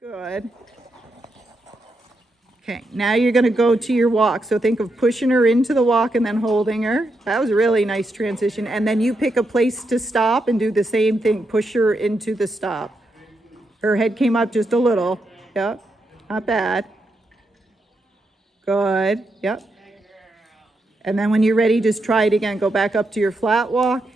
Good. Okay, now you're going to go to your walk. So think of pushing her into the walk and then holding her. That was a really nice transition. And then you pick a place to stop and do the same thing. Push her into the stop. Her head came up just a little. Yep, not bad. Good, yep. And then when you're ready, just try it again. Go back up to your flat walk.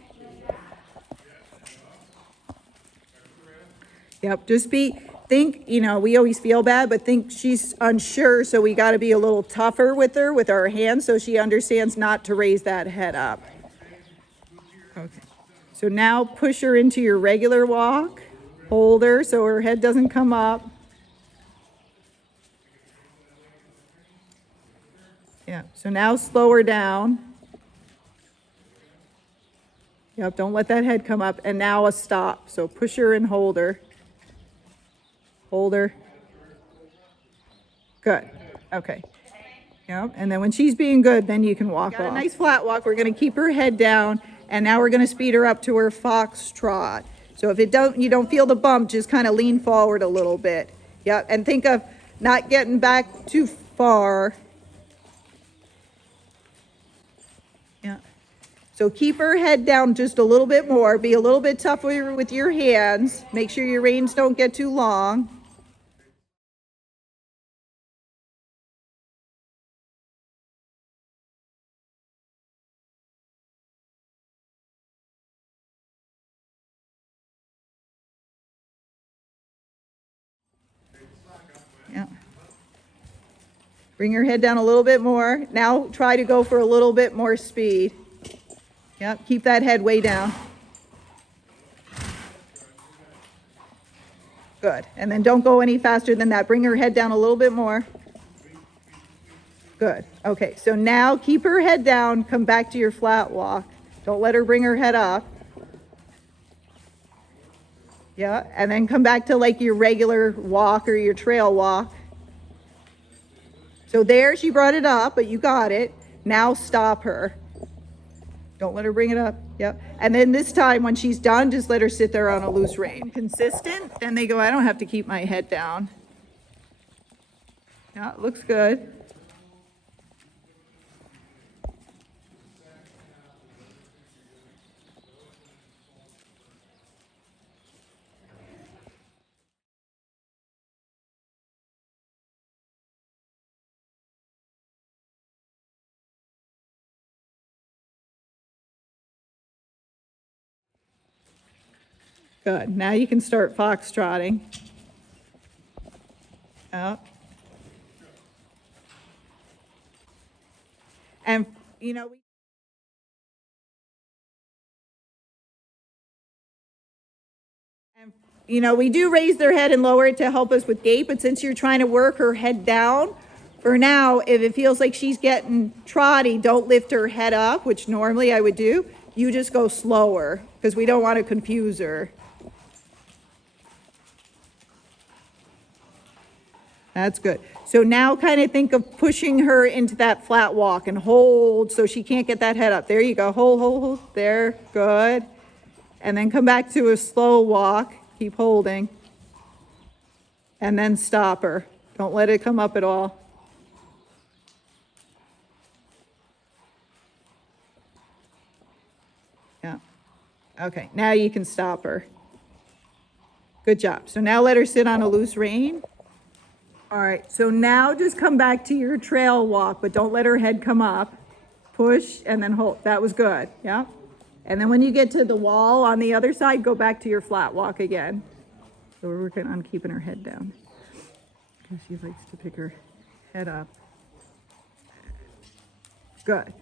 Yep, just think, you know, we always feel bad, but think she's unsure, so we got to be a little tougher with her, with our hands, so she understands not to raise that head up. Okay, so now push her into your regular walk. Hold her so her head doesn't come up. Yeah, so now slow her down. Yep, don't let that head come up. And now a stop. So push her and hold her. Hold her. Good. Okay. Yep, and then when she's being good, then you can walk off. A nice flat walk. We're going to keep her head down, and now we're going to speed her up to her foxtrot. So if you don't feel the bump, just kind of lean forward a little bit. Yep, and think of not getting back too far. Yeah. So keep her head down just a little bit more. Be a little bit tougher with your hands. Make sure your reins don't get too long. Yeah. Bring your head down a little bit more. Now try to go for a little bit more speed. Yep, keep that head way down. Good. And then don't go any faster than that. Bring her head down a little bit more. Good. Okay, so now keep her head down. Come back to your flat walk. Don't let her bring her head up. Yeah, and then come back to like your regular walk or your trail walk. So there, she brought it up, but you got it. Now stop her. Don't let her bring it up. Yep. And then this time when she's done, just let her sit there on a loose rein. Consistent, then they go, I don't have to keep my head down. Yeah, it looks good. Good. Now you can start foxtrotting. Yep. And, you know, we do raise their head and lower it to help us with gait, but since you're trying to work her head down, for now, if it feels like she's getting trotty, don't lift her head up, which normally I would do. You just go slower because we don't want to confuse her. That's good. So now kind of think of pushing her into that flat walk and hold so she can't get that head up. There you go. Hold, hold, hold. There. Good. And then come back to a slow walk. Keep holding. And then stop her. Don't let it come up at all. Yeah. Okay. Now you can stop her. Good job. So now let her sit on a loose rein. All right, so now just come back to your trail walk, but don't let her head come up. Push and then hold. That was good, yeah? And then when you get to the wall on the other side, go back to your flat walk again. So we're working on keeping her head down because she likes to pick her head up. Good.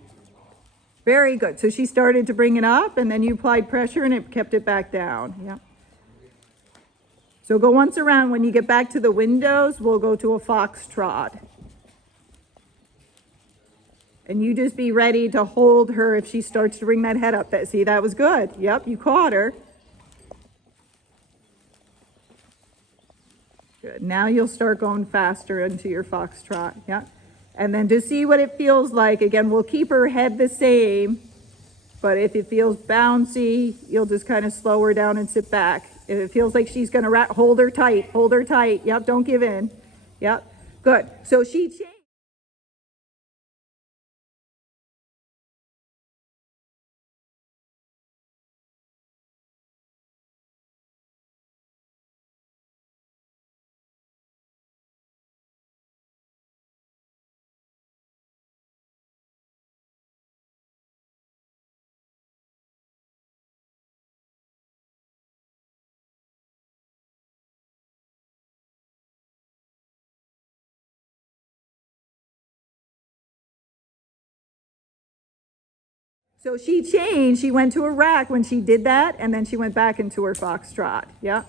Very good. So she started to bring it up and then you applied pressure and it kept it back down, yeah? So go once around. When you get back to the windows, we'll go to a foxtrot. And you just be ready to hold her if she starts to bring that head up. See, that was good. Yep, you caught her. Good. Now you'll start going faster into your foxtrot. Yeah. And then to see what it feels like, again, we'll keep her head the same. But if it feels bouncy, you'll just kind of slow her down and sit back. If it feels like she's gonna hold her tight, hold her tight. Yep, don't give in. Yep, good. So she changed. So she changed, she went to a rack when she did that, and then she went back into her foxtrot, yeah?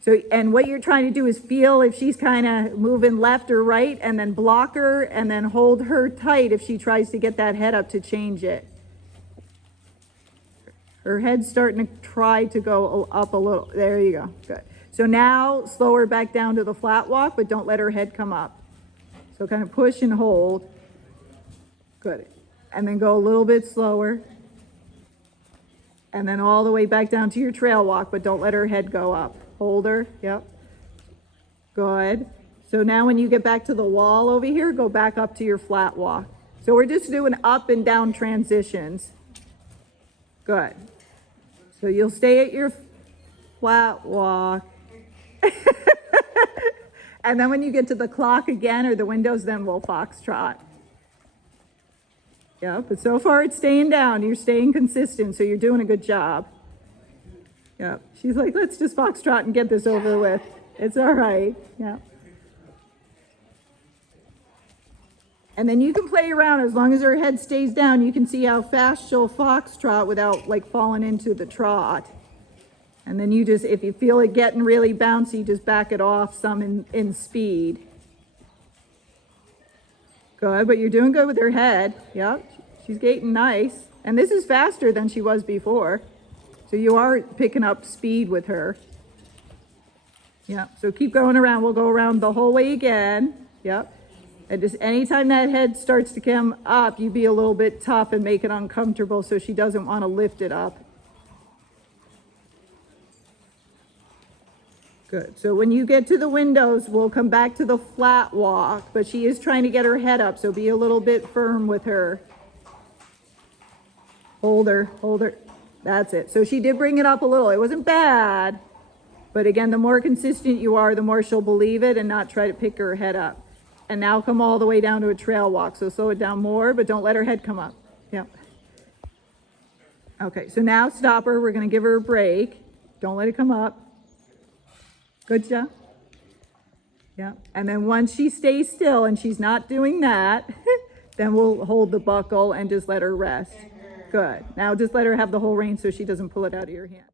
So, and what you're trying to do is feel if she's kind of moving left or right, and then block her, and then hold her tight if she tries to get that head up to change it. Her head's starting to try to go up a little, there you go, good. So now, slow her back down to the flat walk, but don't let her head come up. So kind of push and hold, good. And then go a little bit slower. And then all the way back down to your trail walk, but don't let her head go up. Hold her, yep. Good. So now when you get back to the wall over here, go back up to your flat walk. So we're just doing up and down transitions. Good. So you'll stay at your flat walk. And then when you get to the clock again or the windows, then we'll foxtrot. Yeah, but so far it's staying down. You're staying consistent, so you're doing a good job. Yeah, she's like, let's just foxtrot and get this over with. It's all right, yeah. And then you can play around as long as her head stays down. You can see how fast she'll foxtrot without like falling into the trot. And then you just, if you feel it getting really bouncy, just back it off some in speed. Good, but you're doing good with her head. Yep, she's gaiting nice. And this is faster than she was before. So you are picking up speed with her. Yep, so keep going around. We'll go around the whole way again. Yep. And just anytime that head starts to come up, you be a little bit tough and make it uncomfortable so she doesn't want to lift it up. Good. So when you get to the windows, we'll come back to the flat walk, but she is trying to get her head up, so be a little bit firm with her. Hold her, hold her. That's it. So she did bring it up a little. It wasn't bad, but again, the more consistent you are, the more she'll believe it and not try to pick her head up. And now come all the way down to a trail walk. So slow it down more, but don't let her head come up. Yep. Okay, so now stop her. We're going to give her a break. Don't let it come up. Good job. Yeah. And then once she stays still and she's not doing that, then we'll hold the buckle and just let her rest. Good. Now just let her have the whole rein so she doesn't pull it out of your hand.